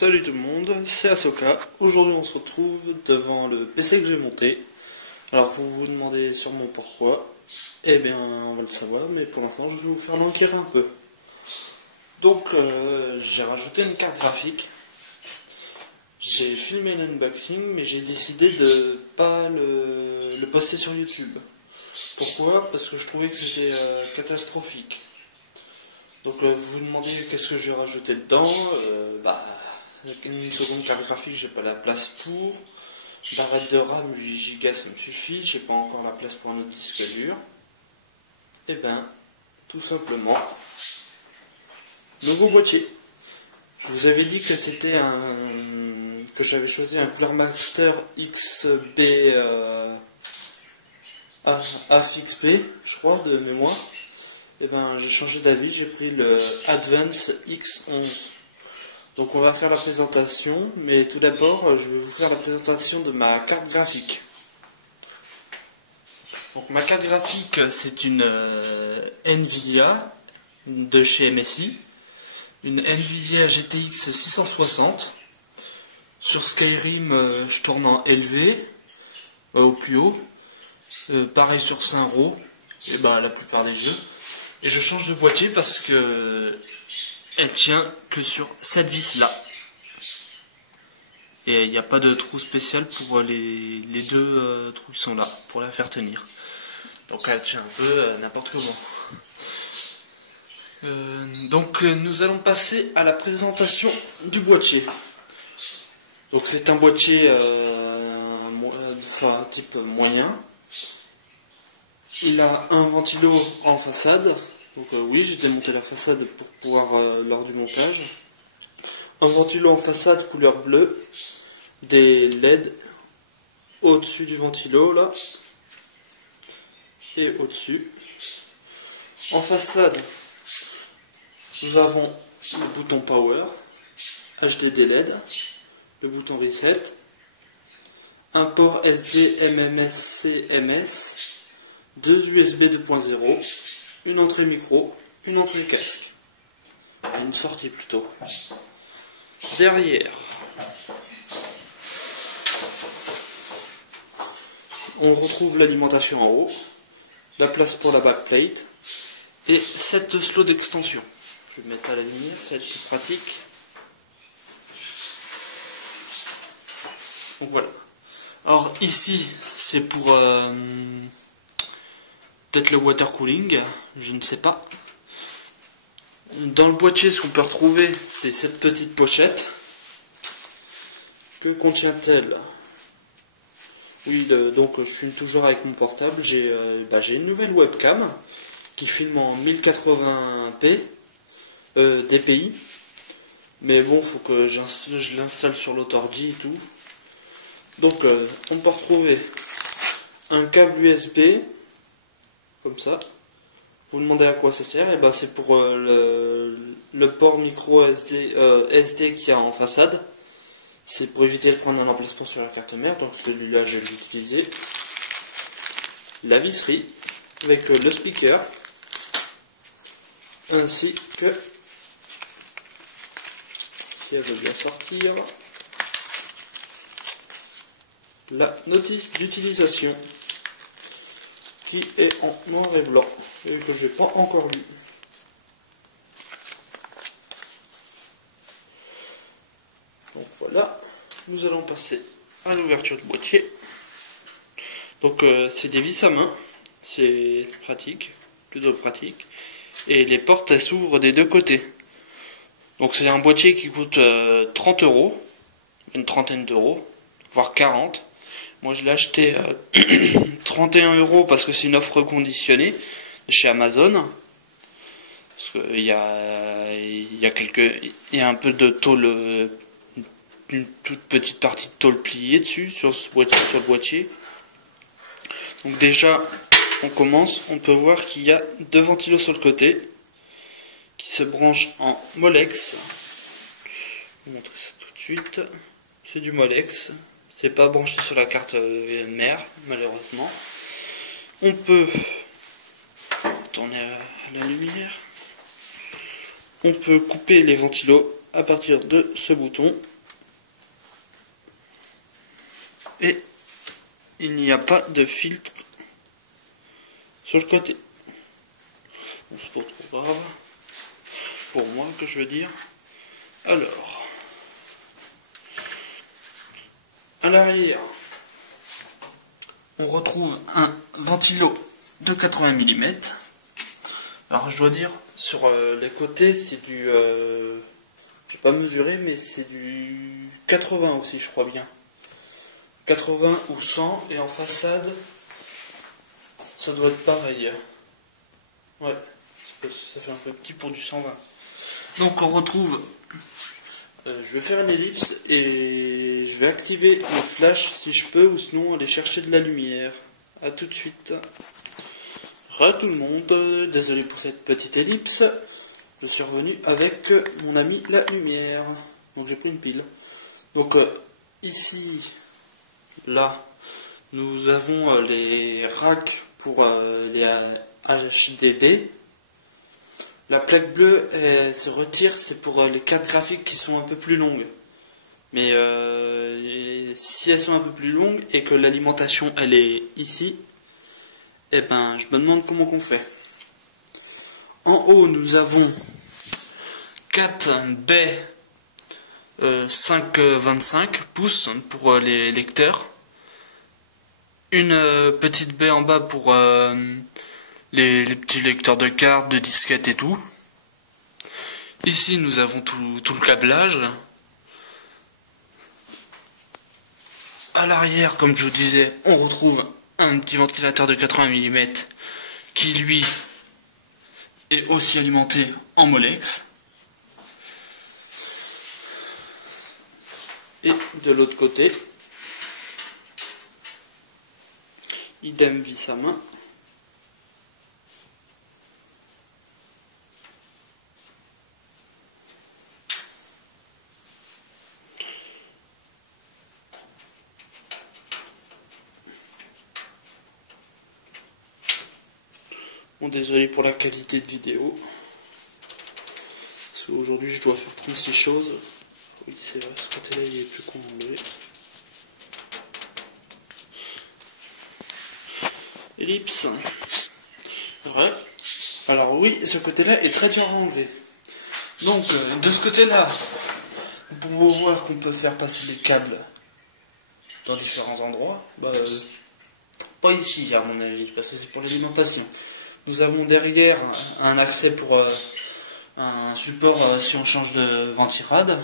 Salut tout le monde, c'est Asoka. Aujourd'hui on se retrouve devant le PC que j'ai monté. Alors vous vous demandez sûrement pourquoi. Eh bien on va le savoir, mais pour l'instant je vais vous faire l'enquête un peu. Donc j'ai rajouté une carte graphique. J'ai filmé l'unboxing, mais j'ai décidé de pas le poster sur YouTube. Pourquoi? Parce que je trouvais que c'était catastrophique. Donc vous vous demandez qu'est-ce que j'ai rajouté dedans. Une seconde carte graphique, j'ai pas la place pour. Barrette de RAM 8 Go, ça me suffit. J'ai pas encore la place pour un autre disque dur. Et ben, tout simplement, nouveau boîtier. Je vous avais dit que c'était que j'avais choisi un Cooler Master XB AFXP, je crois, de mémoire. Et ben, j'ai changé d'avis, j'ai pris le Advance X11. Donc on va faire la présentation, mais tout d'abord je vais vous faire la présentation de ma carte graphique. Donc ma carte graphique, c'est une Nvidia de chez MSI, une Nvidia GTX 660. Sur Skyrim, je tourne en élevé, au plus haut. Pareil sur Saint-Roch, et la plupart des jeux. Et je change de boîtier parce que elle tient que sur cette vis là. Et il n'y a pas de trou spécial pour les deux trous qui sont là, pour la faire tenir. Donc elle tient un peu n'importe comment. Donc nous allons passer à la présentation du boîtier. Donc c'est un boîtier type moyen. Il a un ventilo en façade. Donc oui, j'ai démonté la façade pour pouvoir lors du montage. Un ventilo en façade couleur bleue. Des LED au-dessus du ventilo là. Et au-dessus. En façade, nous avons le bouton Power, HDD LED, le bouton Reset, un port SD MMSC MS, deux USB 2.0, une entrée micro, une entrée casque, et une sortie plutôt. Derrière, on retrouve l'alimentation en haut, la place pour la backplate, et cette slot d'extension. Je vais me mettre à la lumière, ça va être plus pratique. Donc voilà. Alors ici, c'est pour peut-être le water cooling, je ne sais pas. Dans le boîtier, ce qu'on peut retrouver, c'est cette petite pochette. Que contient-elle? Oui, donc je filme toujours avec mon portable. J'ai une nouvelle webcam qui filme en 1080p DPI. Mais bon, faut que je l'installe sur l'autre ordi et tout. Donc on peut retrouver un câble USB comme ça. Vous vous demandez à quoi ça sert? Et c'est pour le port micro SD qu'il y a en façade. C'est pour éviter de prendre un emplacement sur la carte mère. Donc celui-là je vais l'utiliser. La visserie avec le speaker ainsi que, si elle veut bien sortir, la notice d'utilisation qui est en noir et blanc et que je n'ai pas encore lu. Donc voilà, nous allons passer à l'ouverture du boîtier. Donc c'est des vis à main, c'est pratique, plutôt pratique, et les portes elles s'ouvrent des deux côtés. Donc c'est un boîtier qui coûte 30 €, une trentaine d'euros, voire 40. Moi je l'ai acheté 31 € parce que c'est une offre conditionnée chez Amazon. Parce qu'il y a un peu de tôle, une toute petite partie de tôle pliée dessus sur le boîtier. Donc déjà on commence, on peut voir qu'il y a deux ventilos sur le côté qui se branchent en Molex. Je vais vous montrer ça tout de suite. C'est du Molex. C'est pas branché sur la carte mère, malheureusement. On peut tourner à la lumière. On peut couper les ventilos à partir de ce bouton. Et il n'y a pas de filtre sur le côté. Bon, c'est pas trop grave. Pour moi, que je veux dire. Alors, à l'arrière, on retrouve un ventilo de 80 mm. Alors, je dois dire, sur les côtés, c'est du... je n'ai pas mesuré, mais c'est du 80 aussi, je crois bien. 80 ou 100, et en façade, ça doit être pareil. Ouais, ça fait un peu petit pour du 120. Donc on retrouve, je vais faire une ellipse et je vais activer le flash si je peux, ou sinon aller chercher de la lumière. A tout de suite. Re tout le monde, désolé pour cette petite ellipse. Je suis revenu avec mon ami la lumière. Donc j'ai pris une pile. Donc ici, là, nous avons les racks pour les HDD. La plaque bleue elle se retire, c'est pour les cartes graphiques qui sont un peu plus longues. Mais si elles sont un peu plus longues et que l'alimentation elle est ici, eh ben je me demande comment qu'on fait. En haut nous avons 4 baies 5,25 pouces pour les lecteurs. Une petite baie en bas pour les petits lecteurs de cartes, de disquettes et tout. Ici nous avons tout le câblage. À l'arrière, comme je vous disais, on retrouve un petit ventilateur de 80 mm qui lui est aussi alimenté en Molex. Et de l'autre côté, idem vis à main. Bon, désolé pour la qualité de vidéo. Parce qu'aujourd'hui je dois faire 36 choses. Oui, c'est vrai, ce côté-là il est plus con à enlever. Ellipse. Ouais. Alors oui, ce côté-là est très dur à enlever. Donc, de ce côté-là, nous pouvons voir qu'on peut faire passer des câbles dans différents endroits. Pas ici, à mon avis, parce que c'est pour l'alimentation. Nous avons derrière un accès pour un support si on change de ventirad.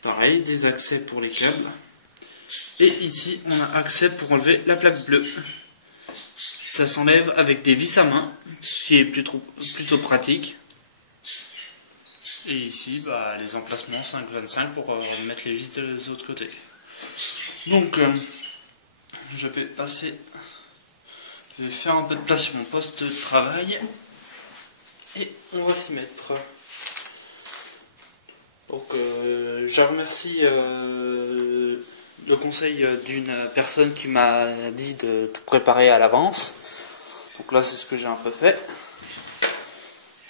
Pareil, des accès pour les câbles. Et ici, on a accès pour enlever la plaque bleue. Ça s'enlève avec des vis à main, ce qui est plutôt pratique. Et ici, les emplacements 5,25 pour mettre les vis des autres côtés. Donc, je vais faire un peu de place sur mon poste de travail. Et on va s'y mettre. Donc, je remercie le conseil d'une personne qui m'a dit de tout préparer à l'avance. Donc là, c'est ce que j'ai un peu fait.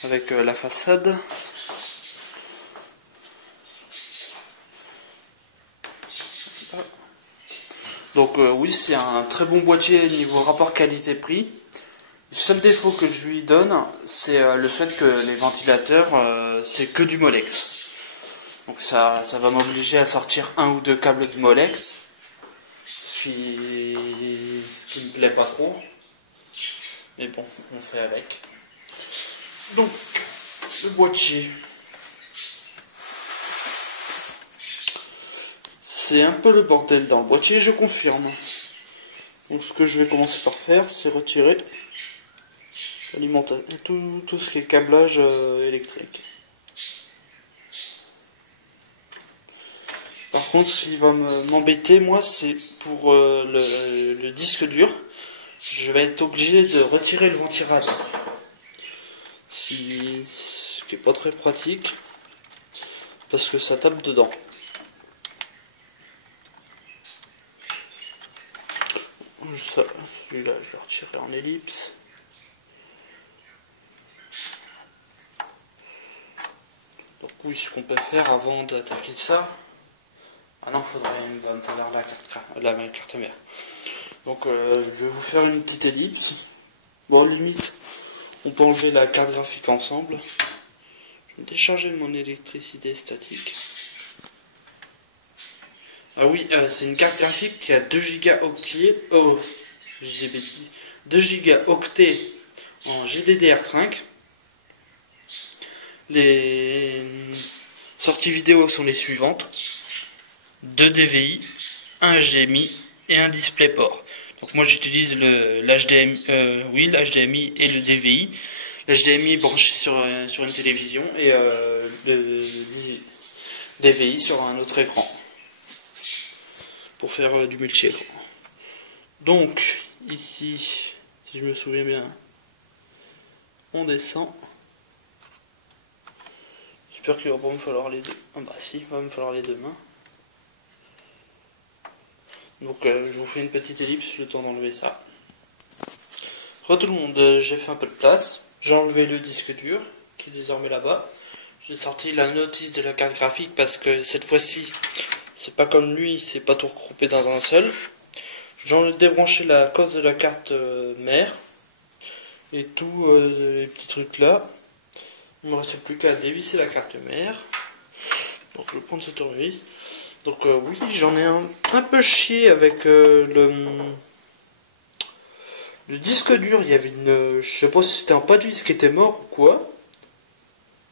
Avec la façade. Donc oui, c'est un très bon boîtier niveau rapport qualité-prix. Le seul défaut que je lui donne, c'est le fait que les ventilateurs, c'est que du Molex. Donc ça va m'obliger à sortir un ou deux câbles de Molex, ce qui me plaît pas trop. Mais bon, on fait avec. Donc, le boîtier. C'est un peu le bordel dans le boîtier, je confirme. Donc ce que je vais commencer par faire, c'est retirer tout ce qui est câblage électrique. Par contre, ce qui va m'embêter, moi, c'est pour le disque dur. Je vais être obligé de retirer le ventirad. Ce qui est pas très pratique, parce que ça tape dedans. Celui-là, je vais retirer en ellipse. Donc Oui, ce qu'on peut faire avant d'attaquer ça. Ah non, il va me falloir la carte mère. Donc je vais vous faire une petite ellipse. Bon, limite, on peut enlever la carte graphique ensemble. Je vais décharger mon électricité statique. Ah oui, c'est une carte graphique qui a 2 gigaoctets. Oh, j'ai des bêtises. 2 gigaoctets en GDDR5. Les sorties vidéo sont les suivantes: 2 DVI, un HDMI et un DisplayPort. Donc moi j'utilise l'HDMI et le DVI. L'HDMI branché sur une télévision et le DVI sur un autre écran pour faire du multi-écran. Donc ici, si je me souviens bien, on descend. J'espère qu'il va pas me falloir les deux. Ah bah si, il va me falloir les deux mains. Donc je vous fais une petite ellipse le temps d'enlever ça. Re tout le monde, j'ai fait un peu de place. J'ai enlevé le disque dur qui est désormais là-bas. J'ai sorti la notice de la carte graphique parce que cette fois-ci, c'est pas comme lui, c'est pas tout regroupé dans un seul. J'ai débranché la cause de la carte mère et tous les petits trucs là. Il me reste plus qu'à dévisser la carte mère. Donc je vais prendre ce tournevis. Donc oui, j'en ai un peu chié avec le disque dur. Il y avait je sais pas si c'était un pas de vis qui était mort ou quoi.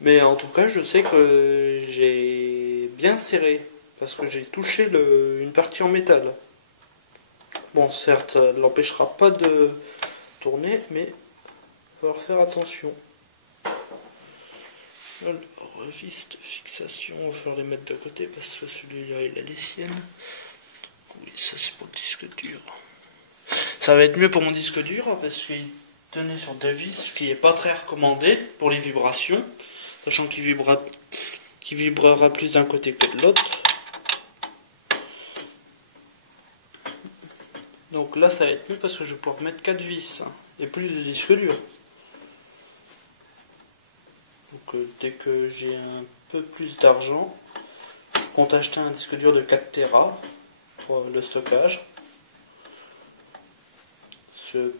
Mais en tout cas, je sais que j'ai bien serré. Parce que j'ai touché une partie en métal. Bon, certes, ça ne l'empêchera pas de tourner, mais il va falloir faire attention. Alors, vis de fixation, on va falloir les mettre de côté parce que celui-là, il a les siennes. Oui, ça c'est pour le disque dur. Ça va être mieux pour mon disque dur parce qu'il tenait sur 2 vis, ce qui n'est pas très recommandé pour les vibrations, sachant qu'il vibrera plus d'un côté que de l'autre. Donc là, ça va être mieux parce que je vais pouvoir mettre 4 vis et plus de disque dur. Donc dès que j'ai un peu plus d'argent, je compte acheter un disque dur de 4 Tera pour le stockage.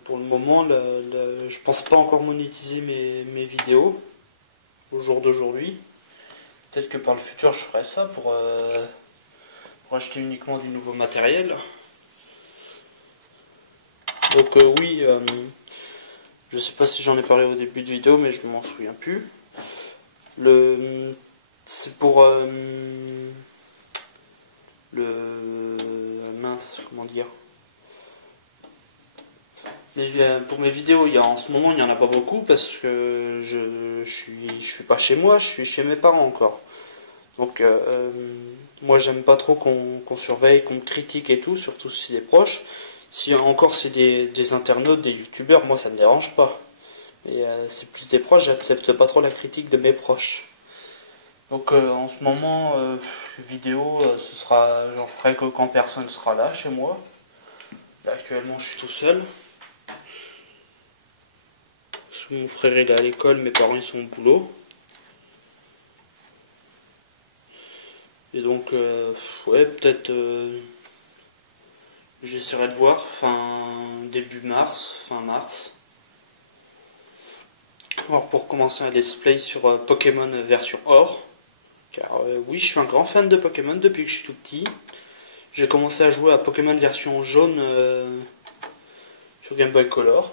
Pour le moment, je pense pas encore monétiser mes vidéos au jour d'aujourd'hui. Peut-être que par le futur je ferai ça pour acheter uniquement du nouveau matériel. Donc oui, je sais pas si j'en ai parlé au début de vidéo, mais je m'en souviens plus. C'est pour mince, comment dire. Pour mes vidéos, en ce moment, il n'y en a pas beaucoup parce que je suis pas chez moi, je suis chez mes parents encore. Donc, moi, j'aime pas trop qu'on surveille, qu'on critique et tout, surtout si c'est des proches. Si encore c'est des internautes, des youtubeurs, moi ça me dérange pas. Mais c'est plus des proches, j'accepte pas trop la critique de mes proches. Donc, en ce moment, les vidéos, j'en ferai que quand personne sera là chez moi. Là, actuellement, je suis tout seul. Mon frère est à l'école, mes parents ils sont au boulot. Et donc, ouais, peut-être j'essaierai de voir début mars, fin mars. Alors pour commencer un let's play sur Pokémon version or. Car oui, je suis un grand fan de Pokémon depuis que je suis tout petit. J'ai commencé à jouer à Pokémon version jaune sur Game Boy Color.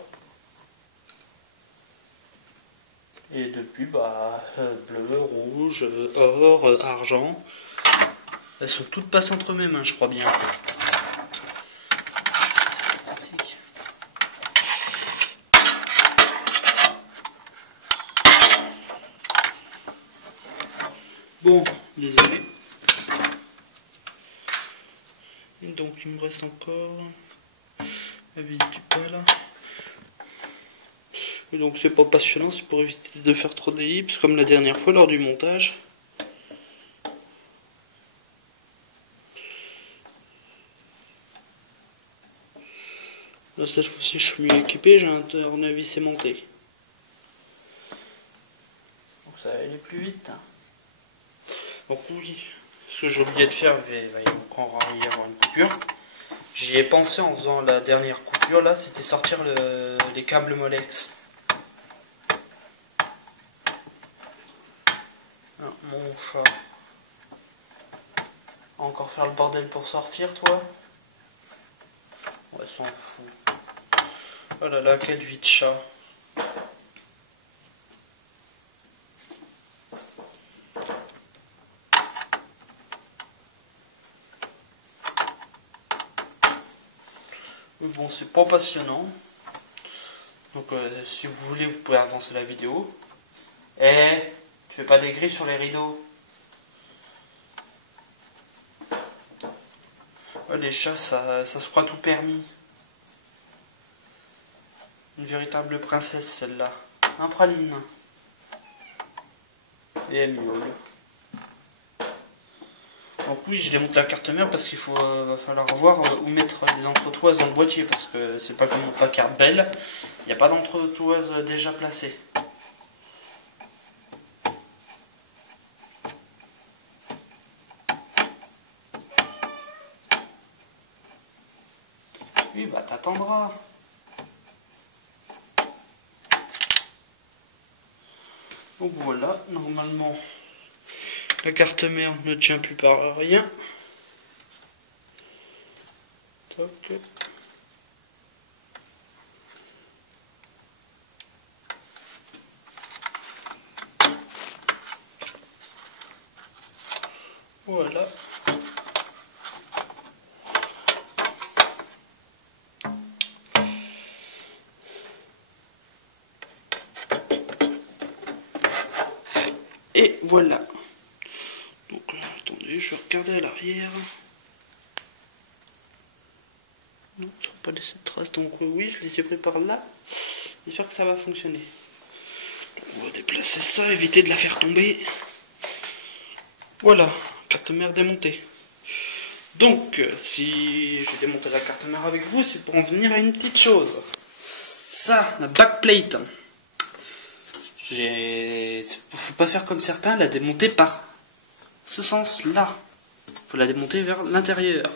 Et depuis, bleu, rouge, or, argent. Elles sont toutes passées entre mes mains, je crois bien. C'est pratique. Bon, désolé. Donc il me reste encore la visite du pal. Et donc c'est pas passionnant, c'est pour éviter de faire trop d'ellipses comme la dernière fois lors du montage. Là, cette fois-ci je suis mieux équipé, j'ai un tournevis aimanté. Donc ça va aller plus vite. Donc oui, ce que j'ai oublié de faire, il va y avoir une coupure. J'y ai pensé en faisant la dernière coupure là, c'était sortir les câbles Molex. Ah, mon chat. Encore faire le bordel pour sortir, toi? Ouais, s'en fout. Oh là là, quelle vie de chat. Mais bon, c'est pas passionnant. Donc, si vous voulez, vous pouvez avancer la vidéo. Eh, tu fais pas des grilles sur les rideaux? Oh, les chats, ça se croit tout permis. Une véritable princesse, celle-là. Un praline. Et elle miaule. Donc oui, je démonte la carte mère parce qu'il va falloir voir où mettre les entretoises dans le boîtier, parce que c'est pas comme ma carte belle, il n'y a pas d'entretoise déjà placée. Oui, bah t'attendras. Donc voilà, normalement la carte mère ne tient plus par rien. Toc. Voilà. Et voilà. Donc attendez, je vais regarder à l'arrière. Non, ça va pas laisser de traces, donc oui, je les ai pris par là. J'espère que ça va fonctionner. On va déplacer ça, éviter de la faire tomber. Voilà, carte mère démontée. Donc, si je démonte la carte mère avec vous, c'est pour en venir à une petite chose. Ça, la backplate. Faut pas faire comme certains, la démonter par ce sens-là. Faut la démonter vers l'intérieur.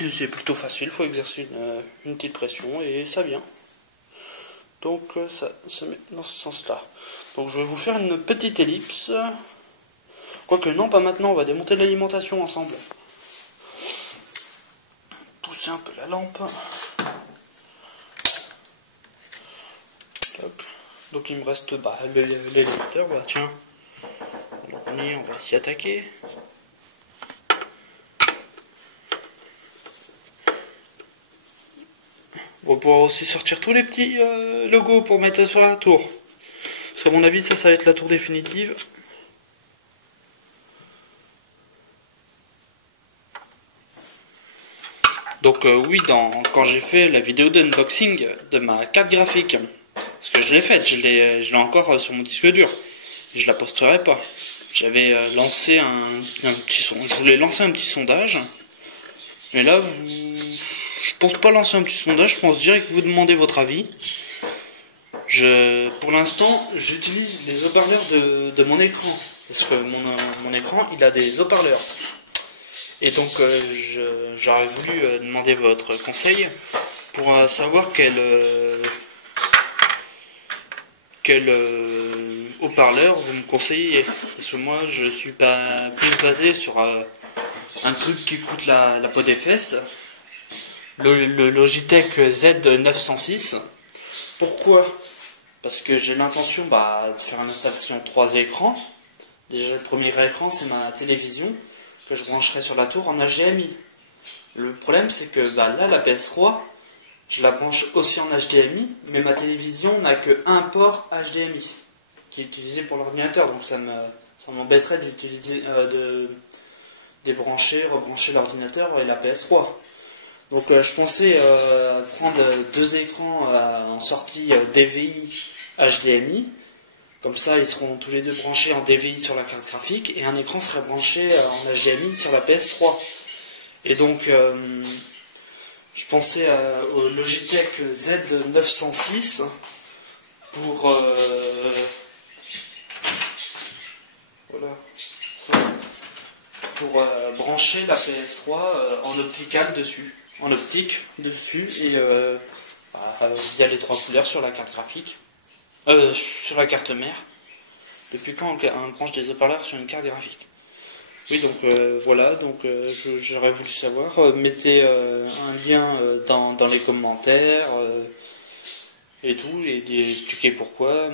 Et c'est plutôt facile, faut exercer une petite pression et ça vient. Donc ça se met dans ce sens-là. Donc je vais vous faire une petite ellipse. Quoique non, pas maintenant, on va démonter l'alimentation ensemble. Pousser un peu la lampe. Top. Donc il me reste l'électeur, bah tiens. On va s'y attaquer. On va pouvoir aussi sortir tous les petits logos pour mettre sur la tour. Parce qu'à mon avis, ça va être la tour définitive. Donc oui, quand j'ai fait la vidéo d'unboxing de ma carte graphique, parce que je l'ai faite, je l'ai encore sur mon disque dur, je la posterai pas. J'avais lancé un petit je voulais lancer un petit sondage, mais là, je pense pas lancer un petit sondage, je pense direct que vous demandez votre avis. Pour l'instant, j'utilise les haut-parleurs de mon écran, parce que mon écran, il a des haut-parleurs. Et donc, j'aurais voulu demander votre conseil pour savoir quel haut-parleur vous me conseillez. Parce que moi, je suis pas plus basé sur un truc qui coûte la peau des fesses, le Logitech Z906. Pourquoi? Parce que j'ai l'intention de faire une installation de 3 écrans. Déjà, le premier écran, c'est ma télévision que je brancherai sur la tour en HDMI. Le problème, c'est que là, la PS3, je la branche aussi en HDMI, mais ma télévision n'a que un port HDMI qui est utilisé pour l'ordinateur, donc ça m'embêterait d'utiliser, de débrancher, rebrancher l'ordinateur et la PS3. Donc je pensais prendre 2 écrans en sortie DVI HDMI. Comme ça, ils seront tous les deux branchés en DVI sur la carte graphique et un écran serait branché en HDMI sur la PS3. Et donc, je pensais au Logitech Z906 pour pour brancher la PS3 en optical dessus. En optique dessus et il y a les 3 couleurs sur la carte graphique. Sur la carte mère. Depuis quand on branche des haut-parleurs sur une carte graphique? Oui, donc voilà, donc j'aurais voulu savoir. Mettez un lien dans les commentaires et tout, et expliquer pourquoi.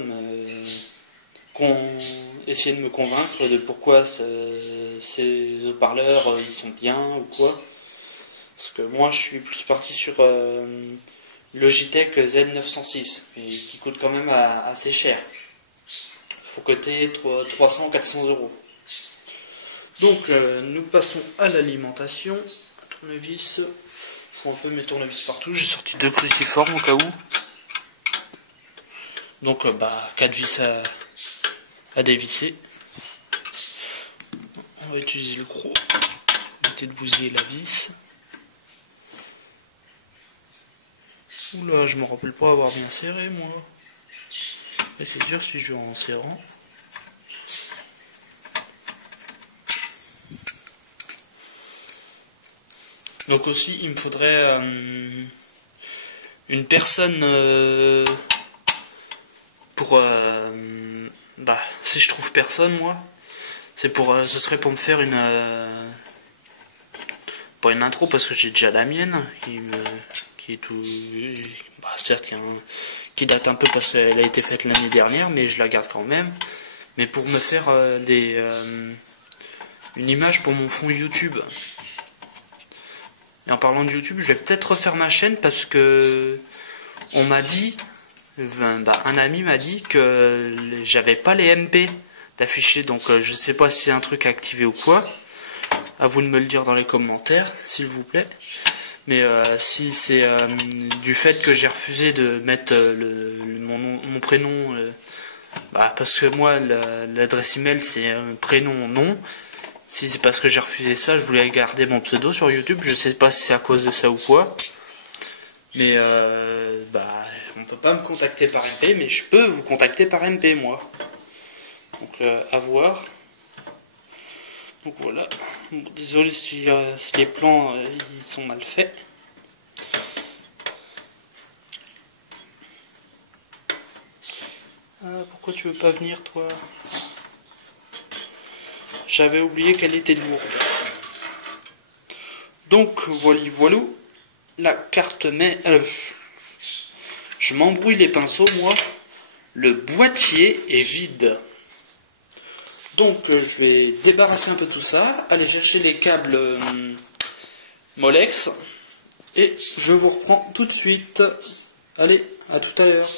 Essayer de me convaincre de pourquoi ces haut-parleurs ils sont bien ou quoi. Parce que moi je suis plus parti sur Logitech Z906, mais qui coûte quand même assez cher. Il faut coter 300-400 euros. Donc nous passons à l'alimentation. Tournevis. Je fous un peu mes tournevis partout. J'ai sorti 2 cruciformes au cas où. Donc 4 vis à dévisser. On va utiliser le gros. Éviter de bousiller la vis. Oula, je me rappelle pas avoir bien serré moi. Et c'est sûr si je vais en serrant. Donc aussi il me faudrait une personne pour si je trouve personne moi, c'est ce serait pour me faire pas une intro parce que j'ai déjà la mienne qui est tout certes qui date un peu parce qu'elle a été faite l'année dernière, mais je la garde quand même. Mais pour me faire une image pour mon fond YouTube. Et en parlant de YouTube, je vais peut-être refaire ma chaîne parce que on m'a dit, un ami m'a dit que j'avais pas les MP d'afficher, donc je sais pas si c'est un truc à activer ou quoi. À vous de me le dire dans les commentaires, s'il vous plaît. Mais si c'est du fait que j'ai refusé de mettre mon prénom, parce que moi l'adresse email c'est prénom nom. Si c'est parce que j'ai refusé ça, je voulais garder mon pseudo sur YouTube. Je sais pas si c'est à cause de ça ou quoi. Mais on peut pas me contacter par MP, mais je peux vous contacter par MP moi. Donc à voir. Donc voilà. Bon, désolé si les plans ils sont mal faits. Ah, pourquoi tu veux pas venir toi? J'avais oublié qu'elle était lourde. Donc voilà. La carte mais je m'embrouille les pinceaux moi. Le boîtier est vide. Donc je vais débarrasser un peu tout ça, aller chercher les câbles Molex et je vous reprends tout de suite. Allez, à tout à l'heure.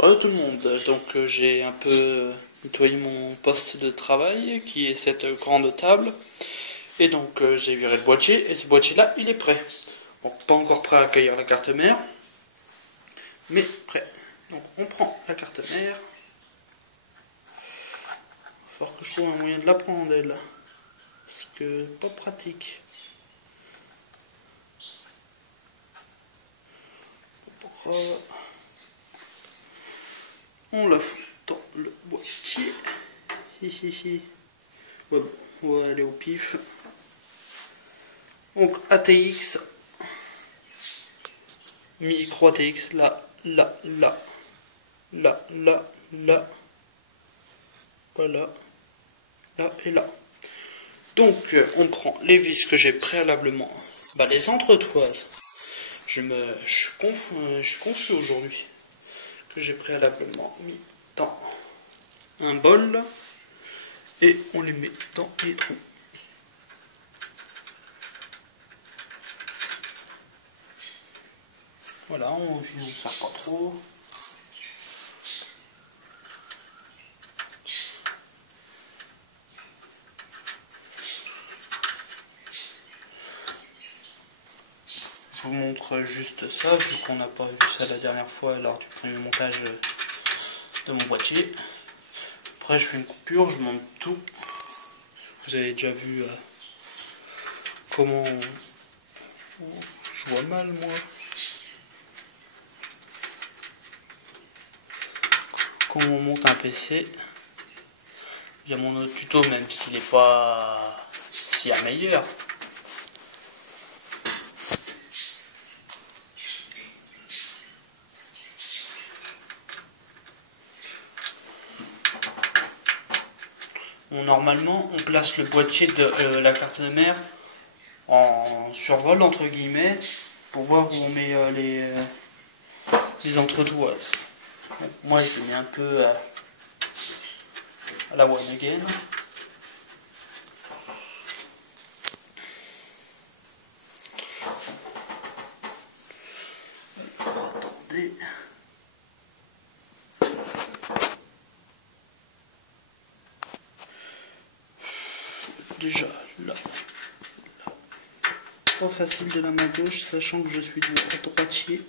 Hello tout le monde, donc j'ai un peu nettoyé mon poste de travail qui est cette grande table et donc j'ai viré le boîtier et ce boîtier là il est prêt. Bon, pas encore prêt à accueillir la carte mère, mais prêt. Donc on prend la carte mère. Il va falloir que je trouve un moyen de la prendre elle, parce que pas pratique. On la fout dans le boîtier. Ouais, on va aller au pif. Donc ATX, micro ATX, là, voilà, là et là. Donc on prend les vis que j'ai préalablement, les entretoises. Je suis confus aujourd'hui. Que j'ai préalablement mis dans un bol et on les met dans les trous. Voilà, on ne sert pas trop. Je vous montre juste ça, vu qu'on n'a pas vu ça la dernière fois lors du premier montage de mon boîtier. Après je fais une coupure, je monte tout. Vous avez déjà vu comment... Je vois mal moi. Comment on monte un PC. Il y a mon autre tuto, même s'il n'est pas s'il y a meilleur. Bon, normalement, on place le boîtier de la carte mère en survol entre guillemets pour voir où on met les entretoises. Donc, moi, je le mets un peu à la one again. Attendez. Déjà là, trop facile de la main gauche, sachant que je suis droitier.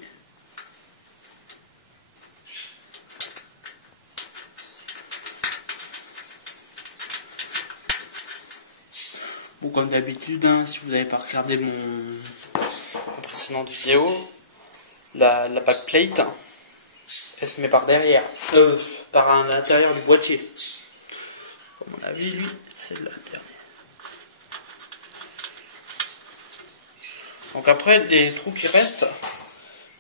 Bon, comme d'habitude, hein, si vous n'avez pas regardé ma précédente vidéo, la backplate, elle se met par derrière, par l'intérieur du boîtier. À mon avis, lui, c'est l'intérieur. Donc après, les trous qui restent,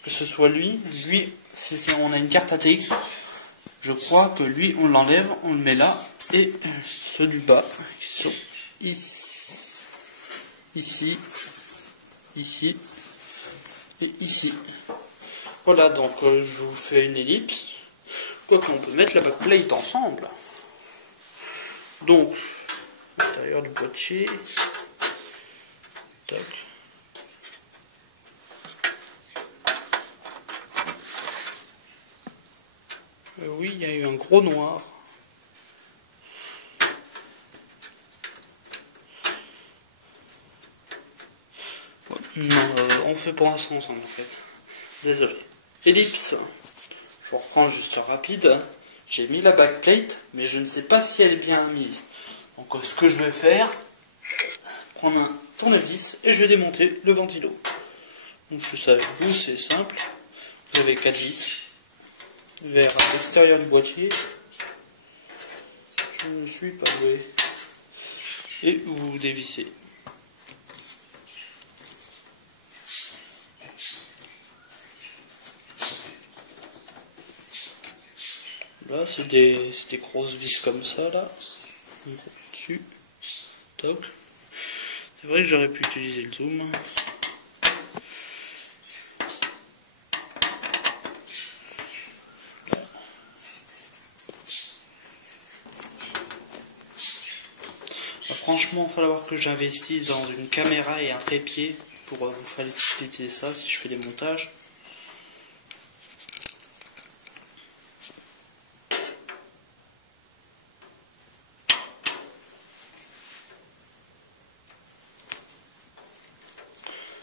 que ce soit lui, si on a une carte ATX, je crois que lui, on l'enlève, on le met là, et ceux du bas, qui sont ici, ici, et ici. Voilà, donc je vous fais une ellipse, quoi qu'on peut mettre la backplate ensemble. Donc, l'intérieur du boîtier, tac. Oui, il y a eu un gros noir. Non, on fait pour l'instant ensemble en fait. Désolé. Ellipse. Je reprends juste rapide. J'ai mis la backplate, mais je ne sais pas si elle est bien mise. Donc ce que je vais faire, prendre un tournevis et je vais démonter le ventilo. Donc je sais, vous c'est simple. Vous avez 4 vis vers l'extérieur du boîtier. Je ne suis pas doué. Et vous dévissez. Là, c'est des grosses vis comme ça, là. Dessus. Toc. C'est vrai que j'aurais pu utiliser le zoom. Franchement, il va falloir que j'investisse dans une caméra et un trépied pour vous faciliter ça si je fais des montages.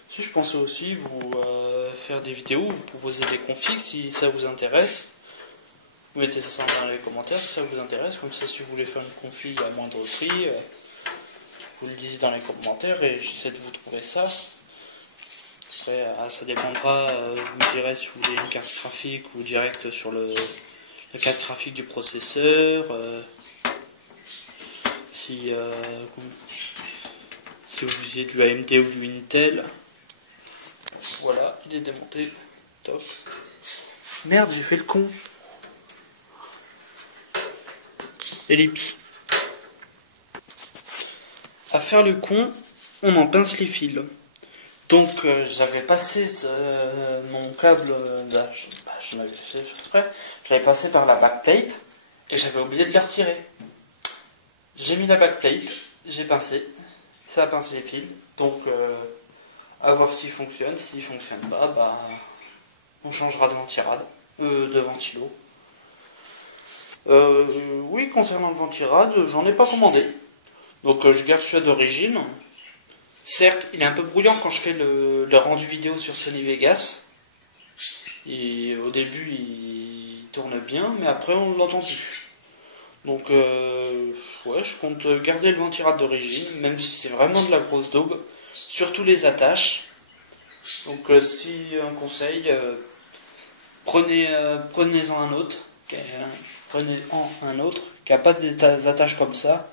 Si je pensais aussi vous faire des vidéos, vous proposer des configs si ça vous intéresse. Vous mettez ça dans les commentaires si ça vous intéresse, comme ça si vous voulez faire une config à moindre prix, vous le dites dans les commentaires et j'essaie de vous trouver ça. Après, ça dépendra, vous me direz si vous voulez une carte graphique ou direct sur la carte graphique du processeur. Si vous utilisez du AMD ou du Intel. Voilà, il est démonté. Top. Merde, j'ai fait le con. Ellipse. À faire le con, on en pince les fils. Donc j'avais passé mon câble, je l'avais passé par la backplate et j'avais oublié de la retirer. J'ai mis la backplate, j'ai pincé, ça a pincé les fils. Donc à voir s'il fonctionne. S'il fonctionne pas, bah on changera de ventilo. Oui, concernant le ventirad, j'en ai pas commandé. Donc je garde celui d'origine. Certes, il est un peu brouillant quand je fais le rendu vidéo sur Sony Vegas. Et au début, il tourne bien, mais après, on ne l'entend plus. Donc, ouais, je compte garder le ventirad d'origine, même si c'est vraiment de la grosse daube. Surtout les attaches. Donc, si un conseil, prenez-en un autre. Prenez-en un autre qui n'a pas des attaches comme ça.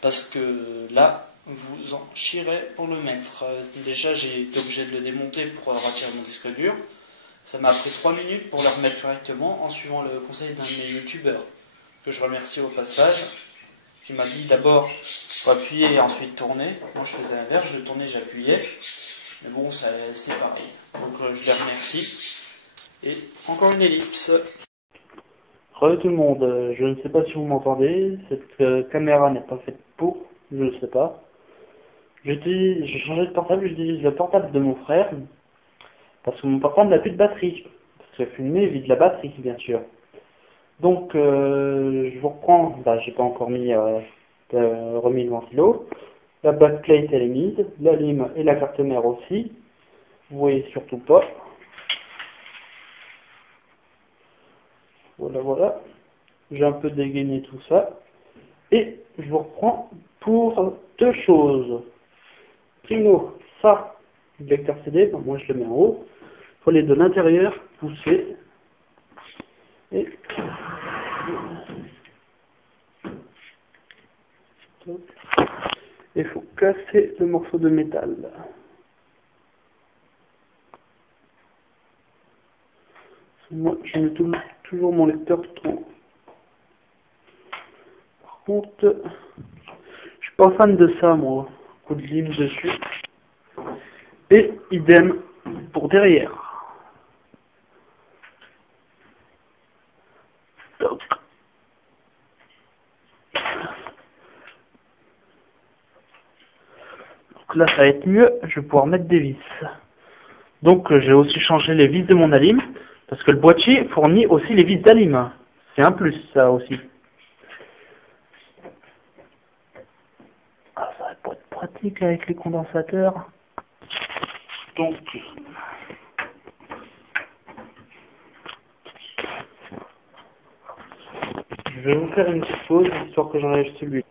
Parce que là, vous en chierez pour le mettre. Déjà, j'ai été obligé de le démonter pour retirer mon disque dur. Ça m'a pris 3 minutes pour le remettre correctement en suivant le conseil d'un de mes youtubeurs, que je remercie au passage, qui m'a dit d'abord faut appuyer et ensuite tourner. Moi je faisais l'inverse, je tournais, j'appuyais. Mais bon, c'est pareil. Donc je les remercie. Et encore une ellipse. Salut tout le monde, je ne sais pas si vous m'entendez, cette caméra n'est pas faite pour, je ne sais pas. J'ai changé de portable, j'utilise le portable de mon frère, parce que mon portable n'a plus de batterie. Parce que filmer vide la batterie, bien sûr. Donc, je vous reprends, j'ai pas encore remis le ventilo. La backplate elle est mise, la lime et la carte mère aussi. Vous voyez surtout pas. Voilà. J'ai un peu dégainé tout ça. Et je vous reprends pour deux choses. Primo, ça, le lecteur CD, moi je le mets en haut. Il faut aller de l'intérieur, pousser. Et il faut casser le morceau de métal. Moi, je mets toujours mon lecteur trop. Par contre, je suis pas fan de ça, moi. Coup de lime dessus. Et idem pour derrière. Donc là, ça va être mieux. Je vais pouvoir mettre des vis. Donc, j'ai aussi changé les vis de mon alim. Parce que le boîtier fournit aussi les vis d'alim. C'est un plus, ça aussi. Ah, ça va pas être pratique avec les condensateurs. Donc, je vais vous faire une petite pause, histoire que j'enlève celui.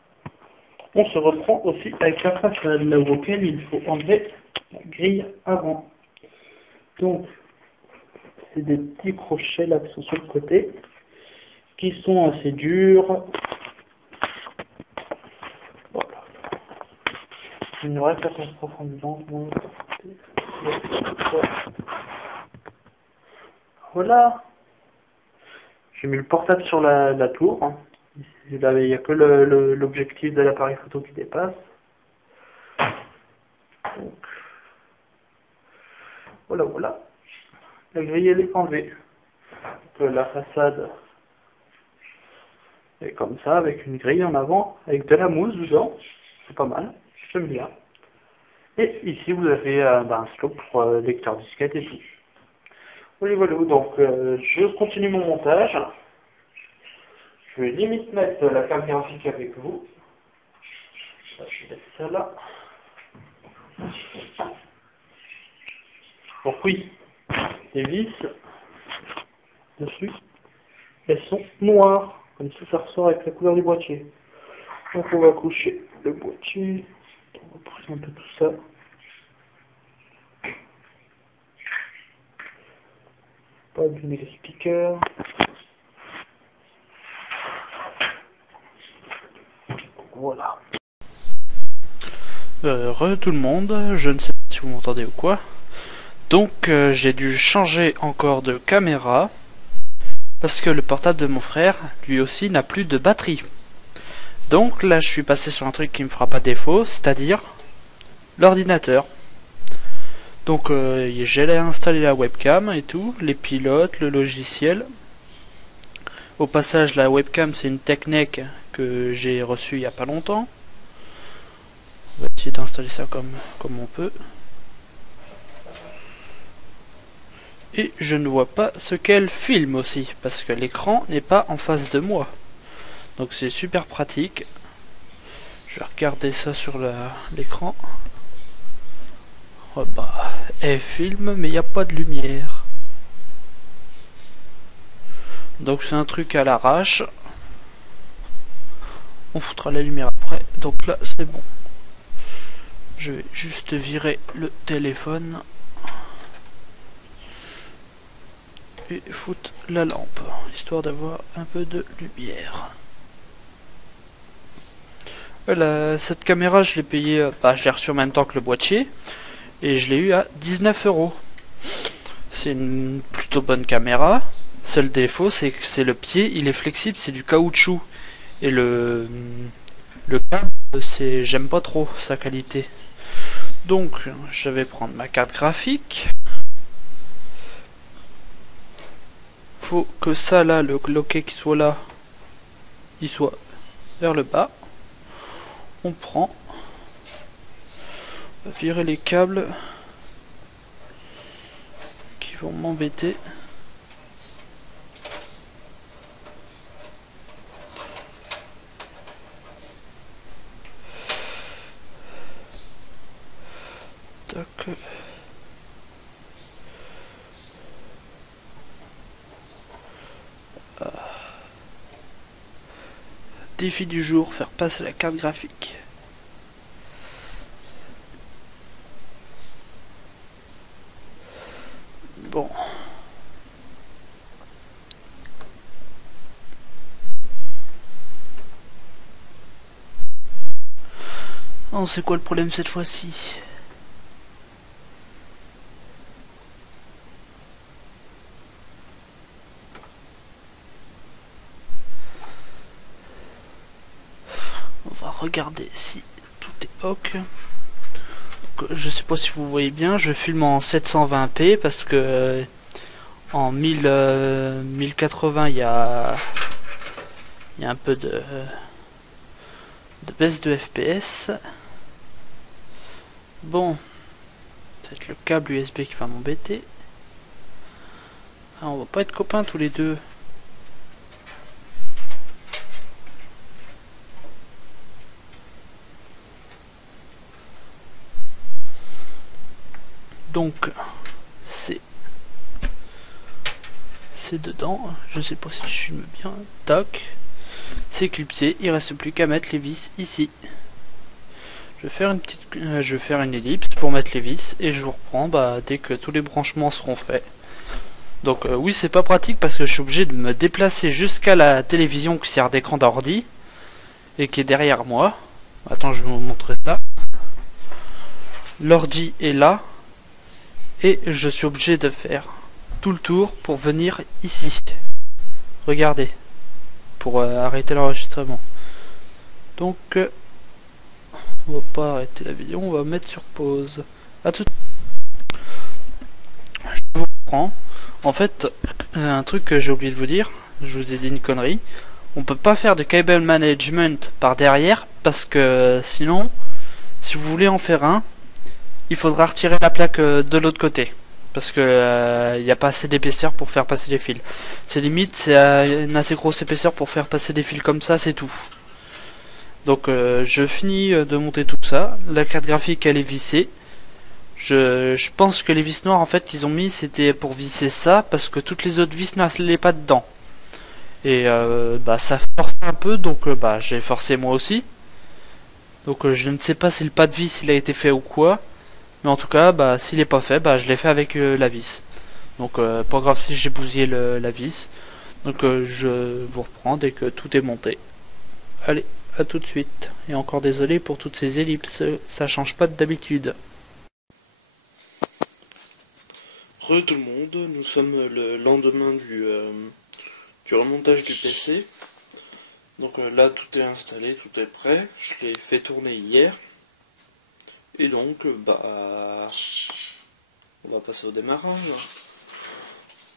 On se reprend aussi avec la façade, là auquel il faut enlever la grille avant. Donc, c'est des petits crochets là qui sont sur le côté, qui sont assez durs. Voilà. Une vraie catastrophe en dedans. Voilà. J'ai mis le portable sur la tour. Il n'y a que l'objectif de l'appareil photo qui dépasse. Donc, voilà. La grille elle est enlevée. Donc, la façade est comme ça, avec une grille en avant, avec de la mousse dedans. C'est pas mal, j'aime bien. Et ici vous avez un slot pour lecteur disquette et tout. Voilà, donc je continue mon montage. Je vais limite mettre la carte graphique avec vous. Je vais mettre ça là. Donc oui, les vis dessus, elles sont noires. Comme ça ressort avec la couleur du boîtier. Donc on va coucher le boîtier. On va pousser un peu tout ça. Pas abîmer les speakers. Voilà. Tout le monde, je ne sais pas si vous m'entendez ou quoi. Donc j'ai dû changer encore de caméra parce que le portable de mon frère, lui aussi, n'a plus de batterie. Donc là je suis passé sur un truc qui me fera pas défaut, c'est-à-dire l'ordinateur. Donc j'ai installé la webcam et tout, les pilotes, le logiciel. Au passage, la webcam c'est une Technec que j'ai reçue il y a pas longtemps. On va essayer d'installer ça comme on peut. Et je ne vois pas ce qu'elle filme aussi, parce que l'écran n'est pas en face de moi. Donc c'est super pratique. Je vais regarder ça sur l'écran. Oh bah, elle filme, mais il n'y a pas de lumière. Donc c'est un truc à l'arrache. On foutra la lumière après. Donc là, c'est bon. Je vais juste virer le téléphone. Et foutre la lampe, histoire d'avoir un peu de lumière. Cette caméra, je l'ai payée, je l'ai reçue en même temps que le boîtier. Et je l'ai eu à 19 €. C'est une plutôt bonne caméra. Seul défaut, c'est que c'est le pied, il est flexible, c'est du caoutchouc. Et le câble, j'aime pas trop sa qualité. Donc, je vais prendre ma carte graphique. Faut que ça là, le loquet qui soit là, il soit vers le bas. On prend, on va virer les câbles qui vont m'embêter. Tac. Défi du jour, faire passer la carte graphique. Bon. Oh, c'est quoi le problème cette fois-ci? On va regarder si tout est ok. Je sais pas si vous voyez bien, je filme en 720p parce que en 1080 il y a un peu de baisse de FPS. Bon, c'est le câble USB qui va m'embêter. Ah, on va pas être copains tous les deux. Donc c'est dedans, je sais pas si je filme bien. Tac, c'est clipsé, il reste plus qu'à mettre les vis ici. Je vais faire une ellipse pour mettre les vis et je vous reprends dès que tous les branchements seront faits. Donc oui, c'est pas pratique parce que je suis obligé de me déplacer jusqu'à la télévision qui sert d'écran d'ordi et qui est derrière moi. Attends, je vais vous montrer ça. L'ordi est là et je suis obligé de faire tout le tour pour venir ici. Regardez, pour arrêter l'enregistrement. Donc on va pas arrêter la vidéo, on va mettre sur pause. À tout. Je vous reprends. En fait, un truc que j'ai oublié de vous dire, je vous ai dit une connerie. On peut pas faire de cable management par derrière parce que sinon, si vous voulez en faire un, il faudra retirer la plaque de l'autre côté. Parce que il n'y a pas assez d'épaisseur pour faire passer les fils. C'est limite, c'est une assez grosse épaisseur pour faire passer des fils comme ça, c'est tout. Donc je finis de monter tout ça. La carte graphique elle est vissée. Je pense que les vis noires en fait qu'ils ont mis c'était pour visser ça parce que toutes les autres vis n'allaient pas dedans. Et ça force un peu donc j'ai forcé moi aussi. Donc je ne sais pas si le pas de vis il a été fait ou quoi. Mais en tout cas s'il est pas fait je l'ai fait avec la vis. Donc pas grave si j'ai bousillé la vis. Donc je vous reprends dès que tout est monté. Allez, à tout de suite. Et encore désolé pour toutes ces ellipses, ça change pas d'habitude. Re tout le monde, nous sommes le lendemain du remontage du PC. Donc là tout est installé, tout est prêt. Je l'ai fait tourner hier. Et donc on va passer au démarrage.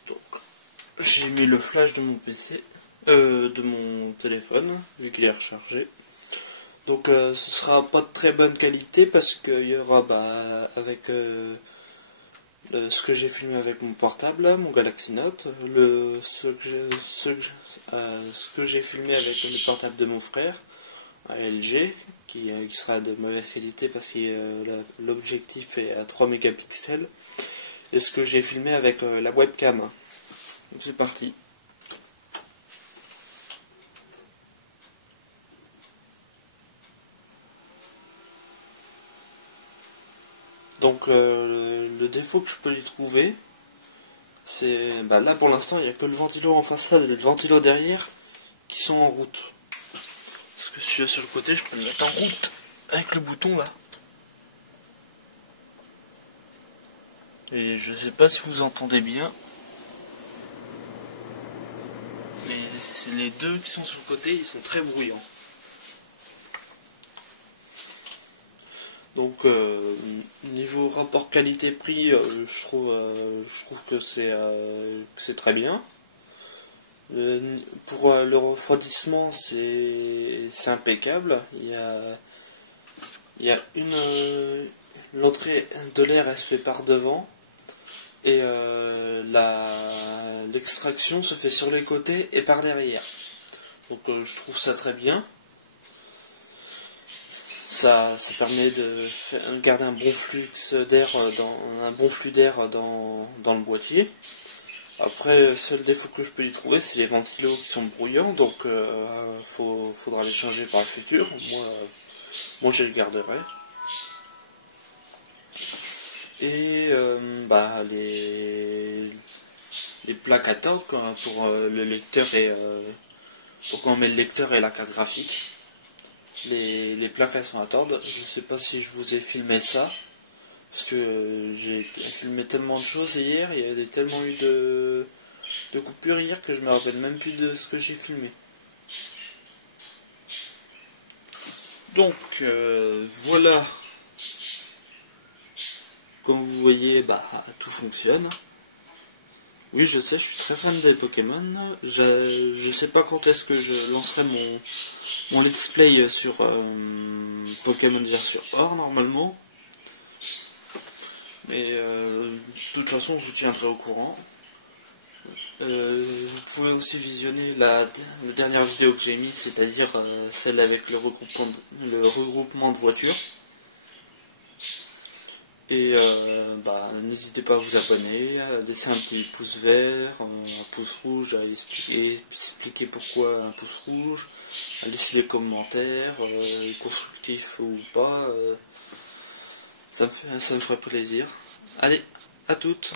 Donc j'ai mis le flash de mon PC, de mon téléphone, vu qu'il est rechargé. Donc ce sera pas de très bonne qualité parce qu'il y aura avec ce que j'ai filmé avec mon portable, là, mon Galaxy Note, ce que j'ai filmé avec le portable de mon frère, un LG, qui sera de mauvaise qualité parce que l'objectif est à 3 mégapixels, et ce que j'ai filmé avec la webcam. Donc c'est parti. Donc le défaut que je peux lui trouver, c'est là pour l'instant il n'y a que le ventilo en façade et le ventilo derrière qui sont en route. Parce que celui-là sur le côté, je peux le mettre en route avec le bouton là. Et je sais pas si vous entendez bien. Mais c'est les deux qui sont sur le côté, ils sont très bruyants. Donc niveau rapport qualité-prix, je trouve que c'est très bien. Pour le refroidissement, c'est impeccable. Il y a l'entrée de l'air, elle se fait par devant, et l'extraction se fait sur les côtés et par derrière. Donc je trouve ça très bien. Ça permet de garder un bon flux d'air dans le boîtier. Après, le seul défaut que je peux y trouver, c'est les ventilos qui sont bruyants, donc faudra les changer par le futur. Moi je les garderai. Et les plaques à torque pour le lecteur et pour quand on met le lecteur et la carte graphique. Les plaques elles sont à tordre. Je sais pas si je vous ai filmé ça. Parce que j'ai filmé tellement de choses hier, il y a tellement eu de coupures hier que je me rappelle même plus de ce que j'ai filmé. Donc voilà. Comme vous voyez, tout fonctionne. Oui, je sais, je suis très fan des Pokémon. Je sais pas quand est-ce que je lancerai mon let's play sur Pokémon Versus Or normalement. Mais de toute façon, je vous tiendrai au courant. Vous pouvez aussi visionner la dernière vidéo que j'ai mise, c'est-à-dire celle avec le regroupement de voitures. Et n'hésitez pas à vous abonner, à laisser un petit pouce vert, un pouce rouge, à expliquer pourquoi un pouce rouge, à laisser des commentaires, constructifs ou pas, ça me ferait plaisir. Allez, à toutes!